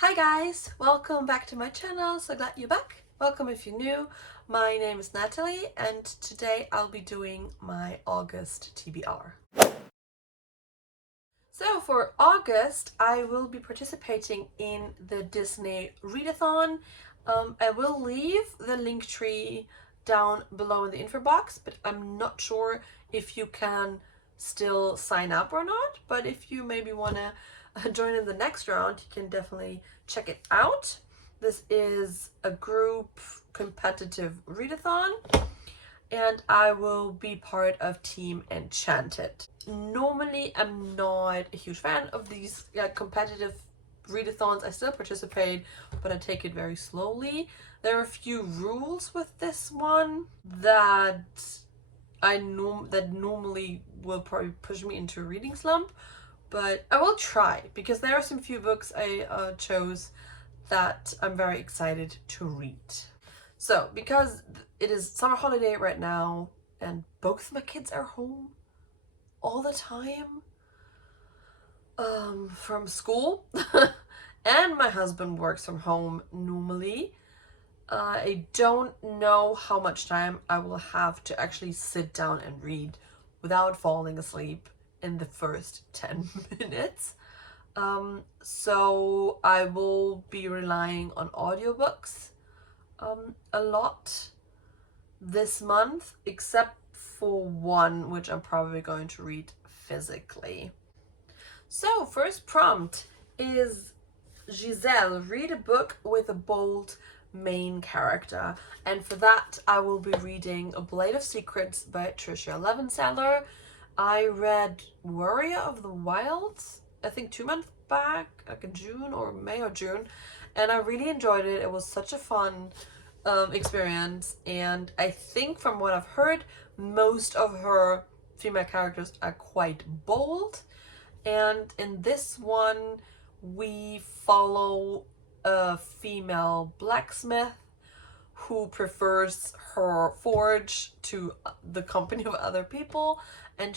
Hi guys, welcome back to my channel. So glad you're back. Welcome if you're new. My name is Natalie and today I'll be doing my August TBR. So for August, I will be participating in the Disney Readathon. I will leave the link tree down below in the info box, but I'm not sure if you can still sign up or not. But if you maybe want to join in the next round, you can definitely check it out. This is a group competitive readathon and I will be part of Team Enchanted. Normally, I'm not a huge fan of these competitive readathons. I still participate, but I take it very slowly. There are a few rules with this one that normally will probably push me into a reading slump, but I will try because there are some few books I chose that I'm very excited to read. So, because it is summer holiday right now and both my kids are home all the time from school and my husband works from home normally, I don't know how much time I will have to actually sit down and read without falling asleep in the first 10 minutes. So I will be relying on audiobooks a lot this month, except for one which I'm probably going to read physically. So first prompt is Giselle, read a book with a bold main character, and for that I will be reading A Blade of Secrets by Tricia Levenseller. I read Warrior of the Wilds, I think 2 months back, like in June or May or June, and I really enjoyed it. It was such a fun experience, and I think from what I've heard, most of her female characters are quite bold, and in this one we follow a female blacksmith who prefers her forge to the company of other people, and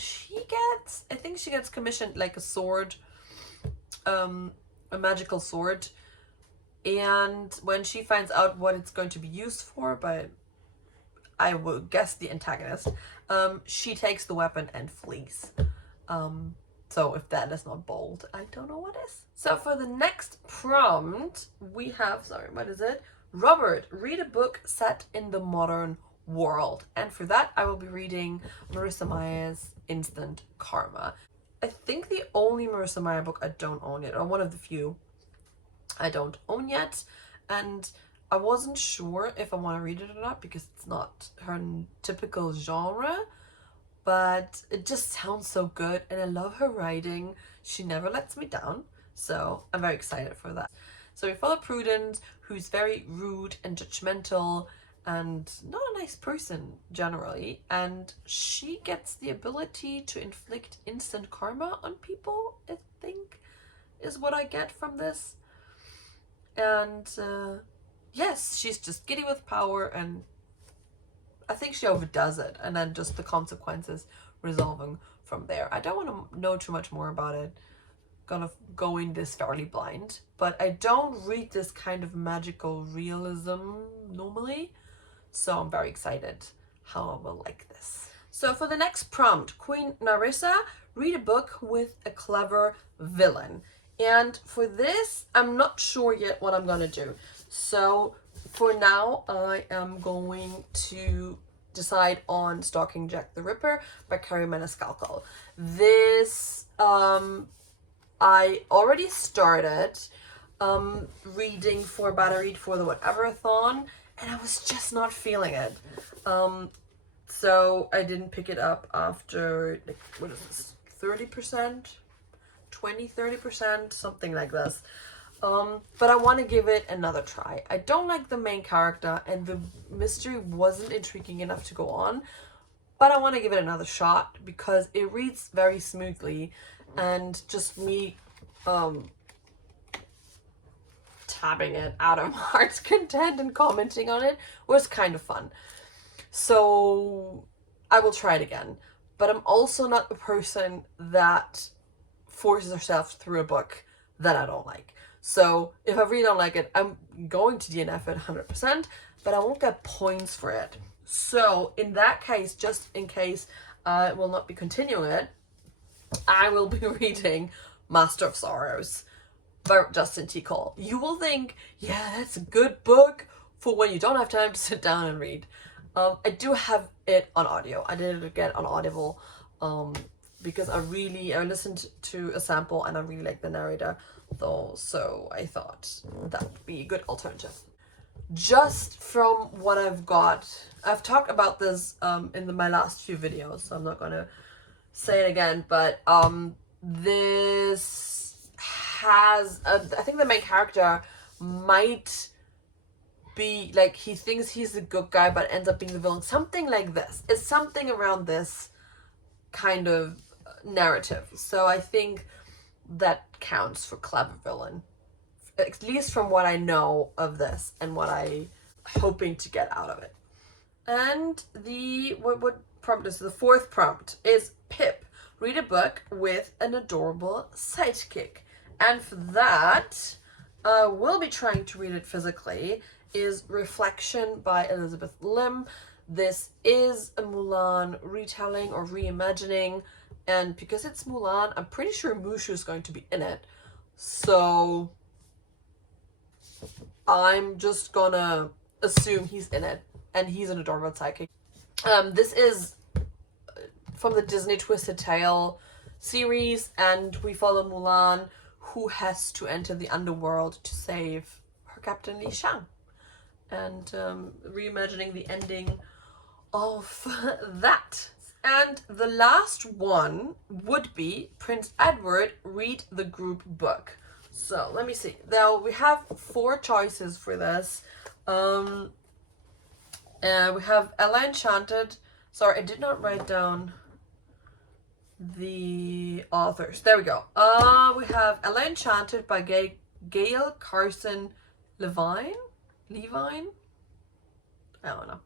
I think she gets commissioned like a sword, a magical sword, and when she finds out what it's going to be used for, but I will guess the antagonist, she takes the weapon and flees. So if that is not bold, I don't know what is. So for the next prompt, we have, what is it? Robert, read a book set in the modern world. And for that, I will be reading Marissa Meyer's Instant Karma. I think the only Marissa Meyer book I don't own yet, or one of the few I don't own yet, and I wasn't sure if I want to read it or not because it's not her typical genre, but it just sounds so good and I love her writing. She never lets me down, so I'm very excited for that. So we follow Prudence, who's very rude and judgmental and not a nice person generally, and she gets the ability to inflict instant karma on people, I think is what I get from this. And yes, she's just giddy with power, and I think she overdoes it, and then just the consequences resolving from there. I don't want to know too much more about it. Gonna go in this fairly blind, but I don't read this kind of magical realism normally, so I'm very excited how I will like this. So for the next prompt, Queen Narissa, read a book with a clever villain. And for this, I'm not sure yet what I'm gonna do. So for now, I am going to decide on Stalking Jack the Ripper by Carrie Maniscalco. This, I already started reading for About a Read for the Whatever-a-thon, and I was just not feeling it. So I didn't pick it up after, like, what is this, 30%? 20-30%, something like this. But I want to give it another try. I don't like the main character and the mystery wasn't intriguing enough to go on, but I want to give it another shot because it reads very smoothly, and just me tabbing it out of heart's content and commenting on it was kind of fun. So I will try it again, but I'm also not a person that forces herself through a book that I don't like. So if I really don't like it, I'm going to DNF it 100%, but I won't get points for it. So in that case, just in case I will not be continuing it, I will be reading Master of Sorrows by Justin T. Cole. You will think, yeah, that's a good book for when you don't have time to sit down and read. I do have it on audio. I did it again on Audible because I listened to a sample and I really like the narrator though, so I thought that would be a good alternative. Just from what I've got, I've talked about this in my last few videos, so I'm not gonna say it again, but this has I think the main character might be like, he thinks he's the good guy but ends up being the villain, something like this. It's something around this kind of narrative, so I think that counts for clever villain, at least from what I know of this and what I'm hoping to get out of it. And the what prompt is the fourth prompt is Pip, read a book with an adorable sidekick. And for that, we'll be trying to read it physically, is Reflection by Elizabeth Lim. This is a Mulan retelling or reimagining, and because it's Mulan, I'm pretty sure Mushu is going to be in it. So I'm just gonna assume he's in it, and he's an adorable sidekick. This is from the Disney Twisted Tale series, and we follow Mulan, who has to enter the underworld to save her captain Li Shang, and reimagining the ending of that. And the last one would be Prince Edward, read the group book. So let me see. Now we have 4 choices for this. We have Ella Enchanted. Sorry, I did not write down the authors. There we go. We have Ella Enchanted by Gail Carson Levine. I don't know.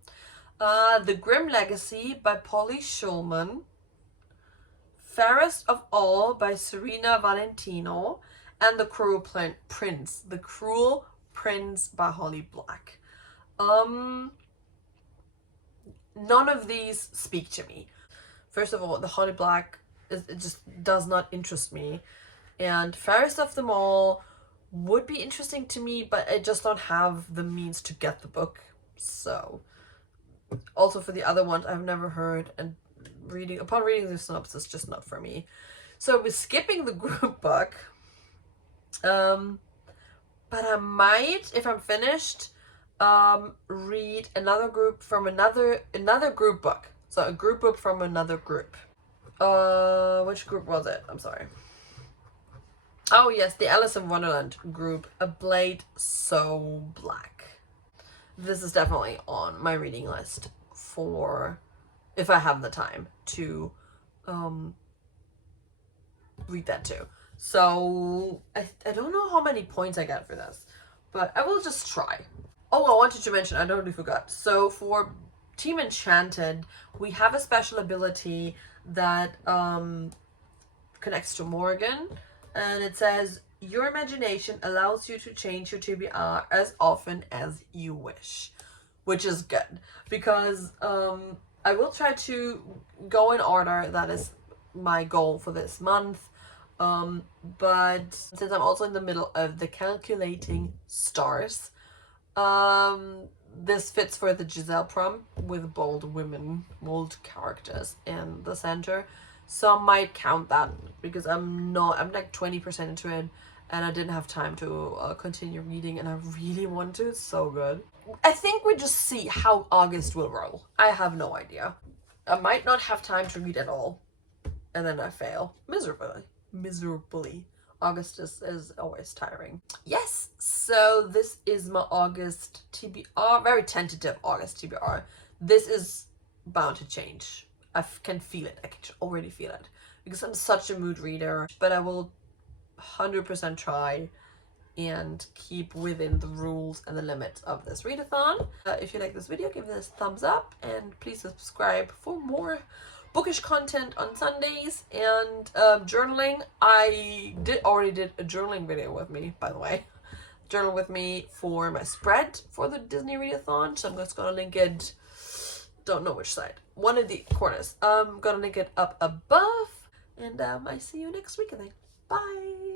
The Grim Legacy by Polly Schulman. Fairest of All by Serena Valentino. And The Cruel Prince. The Cruel Prince by Holly Black. None of these speak to me. First of all, the Holly Black, it just does not interest me. And Fairest of Them All would be interesting to me, but I just don't have the means to get the book. So, also for the other ones, I've never heard, and upon reading the synopsis, just not for me. So we're skipping the group book. But I might, if I'm finished, read another group from another group book. So a group book from another group. Which group was it? I'm sorry. Oh yes, the Alice in Wonderland group, A Blade So Black. This is definitely on my reading list for if I have the time to read that too. So I don't know how many points I get for this, but I will just try. Oh, I wanted to mention, I totally forgot. So for Team Enchanted, we have a special ability that connects to Morgan, and it says, your imagination allows you to change your TBR as often as you wish, which is good because I will try to go in order. That is my goal for this month. But since I'm also in the middle of the calculating stars, this fits for the Giselle prompt with bold characters in the center. So I might count that because I'm like 20% into it and I didn't have time to continue reading, and I really want to. It's so good. I think we just see how August will roll. I have no idea. I might not have time to read at all, and then I fail miserably. August is always tiring. Yes, so this is my August TBR, very tentative August TBR. This is bound to change. I can feel it. I can already feel it because I'm such a mood reader, but I will 100% try and keep within the rules and the limits of this readathon. If you like this video, give this a thumbs up and please subscribe for more bookish content on Sundays, and journaling. I already did a journaling video with me, by the way. Journal with me for my spread for the Disney Readathon, so I'm just gonna link it, don't know which side, one of the corners. I'm gonna link it up above, and I see you next week, I think. Bye!